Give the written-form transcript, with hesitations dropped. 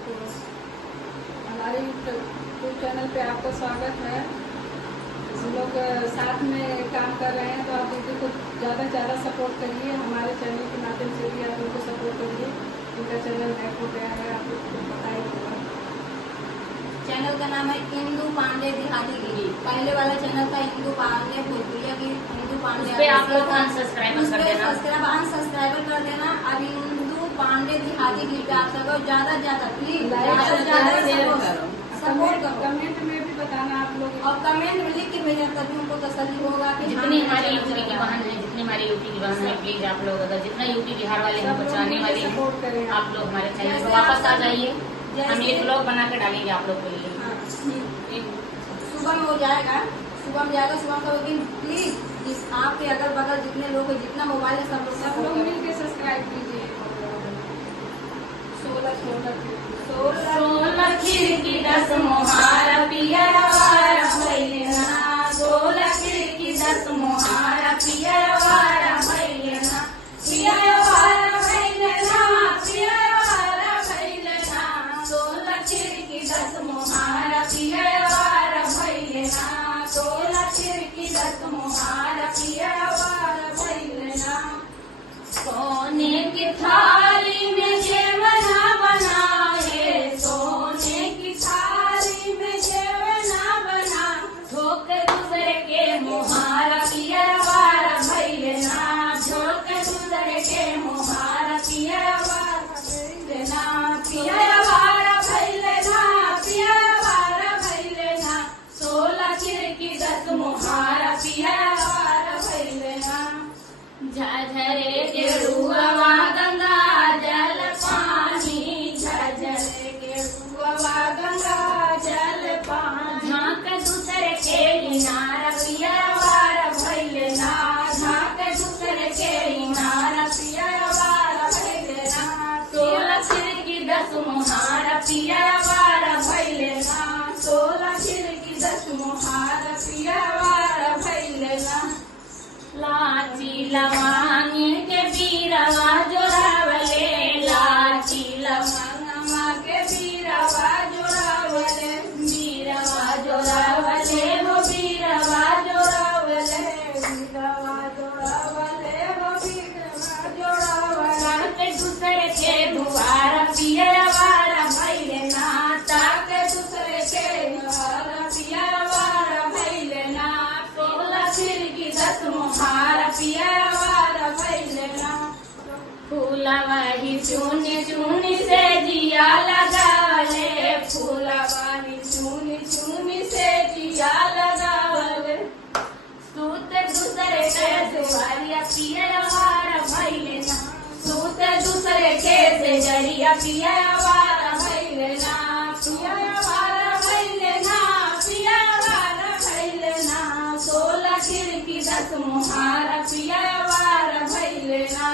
सबको। हमारे YouTube channel पे आपका स्वागत है। हम लोग साथ में काम कर रहे हैं, तो आप दीदी को ज़्यादा से ज़्यादा सपोर्ट करिए। हमारे चैनल के माध्यम से भी आप उनको सपोर्ट करिए। उनका चैनल हैक हो गया है, आप लोग पता ही होगा। चैनल का नाम है इंदु पांडे देहाती गिरी। पहले वाला चैनल था इंदु पांडे भोजपुरिया की। इंदु पांडे पे आप लोग अनसब्सक्राइबर कर देना। अब इंदु पांडे देहाती गिरी पे आप सबको ज्यादा ज्यादा प्लीज सपोर्ट करो। कमेंट में भी बताना आप लोग, और कमेंट में लिख के भेजना, तभी उनको तसल्ली होगा कि जितनी हमारी यूपी की बहन है, जितनी हमारी यूपी की बहन है, प्लीज आप लोग अगर जितना यूपी बिहार वाले हमको चाहने वाले हैं, सपोर्ट करें। आप लोग हमारे चैनल पर वापस आ जाइए। हम एक ब्लॉग बना के डालेंगे आप लोग के लिए। सुबह में हो जाएगा, सुबह में जाएगा, सुबह का। लेकिन प्लीज इस आपके अगल बगल जितने लोग हैं, जितना मोबाइल है, सब लोग मिल के सब्सक्राइब कीजिए। 16 खिड़की 10 मोहारा पियरा वारा भैलेना। 16 खिड़की 10 मोहारा पियरा वारा भैलेना। पियरा वारा भैलेना, पियरा वारा भैलेना। 16 खिड़की 10 मोहारा पियरा वारा भैलेना। 16 खिड़की 10 मोहारा पियरा वारा भैलेना। सोने की थाली में जेवना बनाए, सोने की थाली में जेवना बना। ठोक दूसरे के मुहारा पियर वारा भैलेना। ठोक दूसरे के मुहारा पियर वारा भैलेना। पियर वारा भैलेना, पियर वारा भैलेना। 16 खिड़की 10 मुहारा पियर वारा भैलेना। झझरे गेरुआ गंगा जल पानी, झझरे गेरुआ गंगा जल पानी। झांक दूसरे के इनारा पियर वारा भैलेना। झांक दूसरे के इनारा पियर वारा भैलेना। 16 खिड़की 10 मुहारा पियर वारा भैलेना। 16 खिड़की 10 मुहारा पियर वारा भैलेना। लाची लवानी के बीरवा जोड़ावले, लाची लवांगमा के बीरवा जोड़ावले। बीरवा जोड़ावले, वो बीरवा जोड़ावले। बीरवा जोड़ावले, वो बीरवा जोड़ावले। के दूसरे के दुआरा पियर वारा भैलेना। ताके दूसरे के दुआरा पियर वारा भैलेना। 16 खिड़की 10 मुहारा पियर वारा भैलेना। फूलवाही चुनी चुनी से जिया लगावले। फूलवाही चुनी चुनी से जिया लगावले। सूते दूसरे के दुआरिया पियर वारा भैलेना। सूते दूसरे के से जरिया पियर वारा भैलेना। पियर वारा भैलेना, पियर वारा भैलेना। 16 खिड़की 10 मुहारा पियर वारा भैलेना।